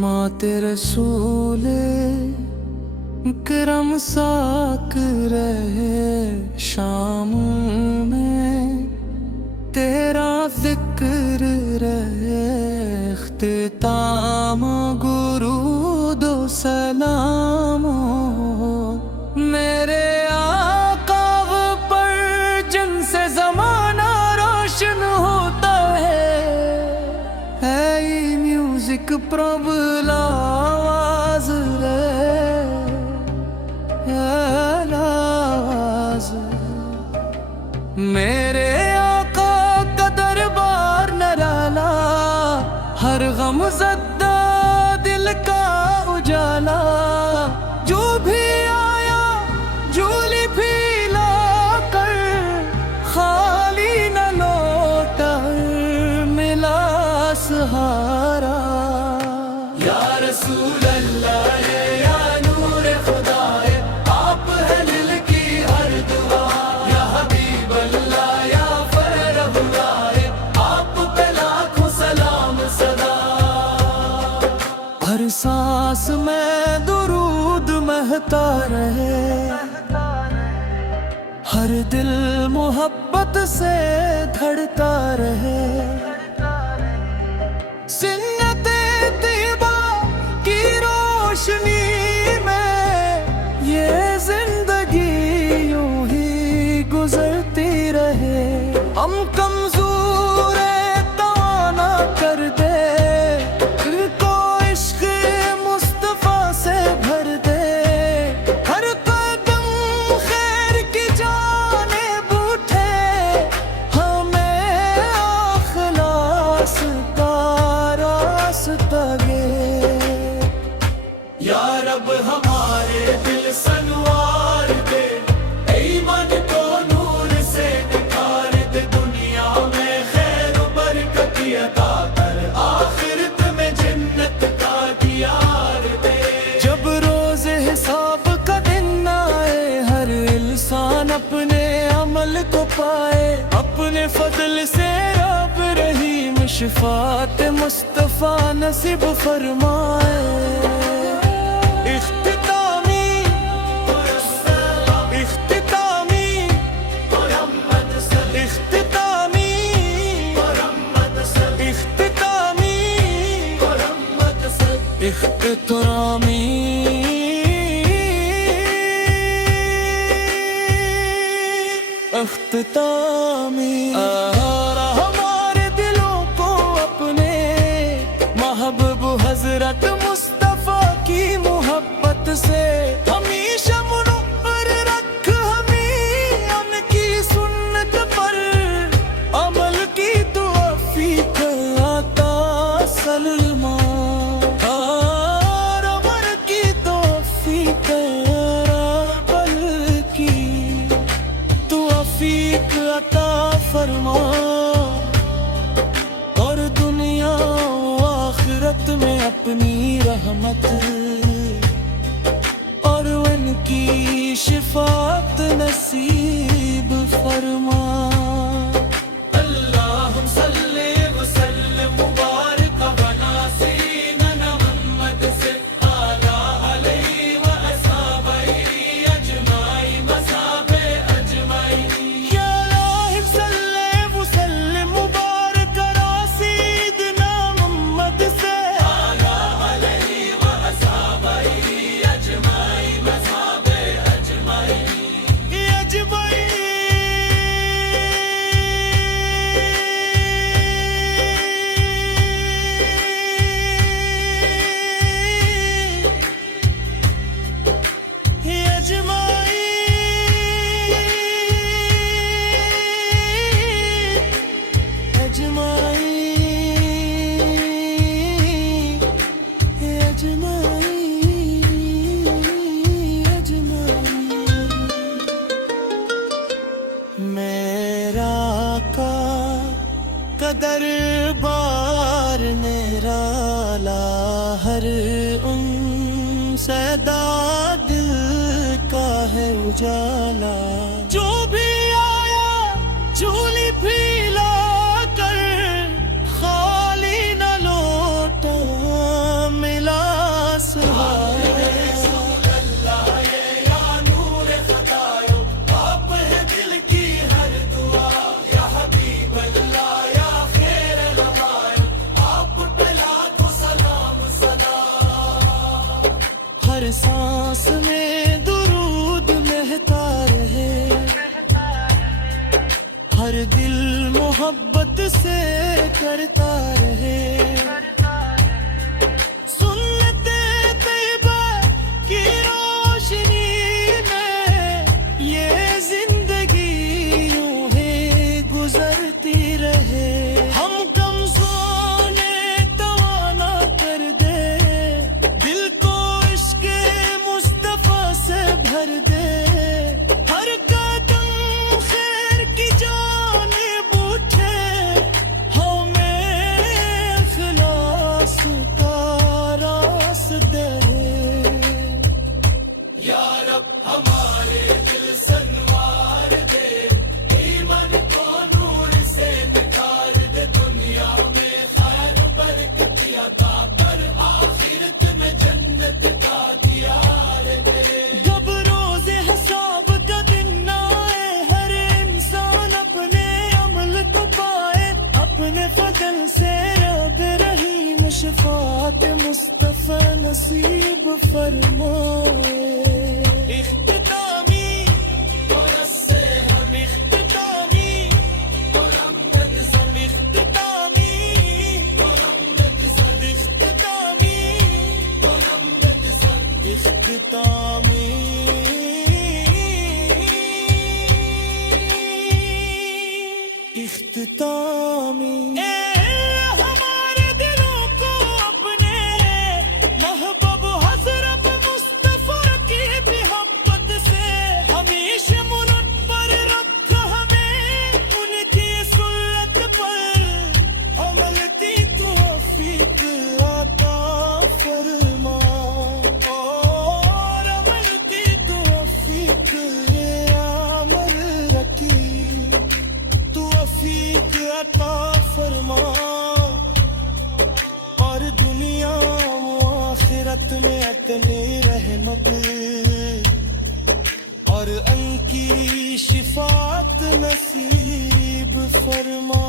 माते रसूले करम साक रहे शाम में तेरा जिक्र रहे इख्तिताम गुरूदो सलामो मेरे आका पर जिनसे जमाना रोशन होता है म्यूजिक प्रबल आवाज मेरे आका का दरबार निराला हर गम ज़द्दा दिल का उजाला जो भी आया झोली भी लाकर खाली न लौटा मिला सहारा या रसूल अल्लाह है या नूर खुदा है आप है दिल की हर दुआ या हबीब अल्लाह या फरहुल्लाह है आप पे लाखों सलाम सदा हर सांस में दुरूद महता रहे हर दिल मोहब्बत से धड़ता रहे रोशनी में ये जिंदगी यूं ही गुजरती रहे हम कमजोर ताना कर दे को इश्क मुस्तफा से भर दे हर कदम खैर की जानिब उठे हमें अखलास का रास्ता गे या रब हमारे दिल सनवार दे ईमान को नूर से निखार दे दुनिया में खैर बरकत अता कर आखिरत में जन्नत का दीयार दे जब रोज हिसाब का दिन आए हर इंसान अपने अमल को पाए अपने फजल से रब रहीम शिफात मुस्तफा नसीब फरमाए इख्तितामी हमारे दिलों को अपने महबूब हजरत मुस्तफा की मोहब्बत से हमेशा मुनव्वर रख हमें उनकी सुन्नत पर अमल की तौफीक अता सलमा अता फरमा और दुनिया आखिरत में अपनी रहमत और उनकी शिफात नसीब फरमा अल्लाहुम्मा सल्ली व सल्लिम मुबारक बना सीना मुहम्मद से आला अलैहि व असहाबी अजमाई मसाबे अजमाई سیدا دل کا ہے اجالا، جو بھی آیا جھولی پھیلا کر خالی نہ لوٹا ملا سہارا۔ ہر سانس میں درود مہتا رہے، ہر دل محبت سے کرتا رہے، سنت طیبہ کی روشنی میں یہ زندگی یوں ہی گزرتی رہے۔ ہم کمزور نے توانا کر دے، دل کو عشق مصطفیٰ سے بھر دے، ہر قدم خیر کی جانب اٹھے، ہمیں اخلاص کا راست دے۔ یا رب ہمارے دل سنوار دے، ایمان کو نور سے نکھار دے، دنیا میں خیر برکت عطا کر، آخرت میں جنت کا دیار دے۔ جب روز حساب کا دن آئے، ہر انسان اپنے عمل کو پائے، اپنے فضل سے رب رحیم شفاعت مصطفیٰ نصیب فرمائے۔ اختتامی برس سے ہم اختتامی برہمت سم، اختتامی برہمت سم، اختتامی برہمت سم، اختتامی اختتامی۔ اے ہمارے دلوں کو اپنے محبوب حضرت مصطفیٰ کی محبت سے ہمیشہ منور رکھ، ہمیں ان کی سنت پر عمل کی توفیق عطا فرما، اور عمل کی توفیق عمل رکھی توفیق عطا فرما، اور دنیا و آخرت میں اپنی رحمت اور ان کی شفاعت نصیب فرما۔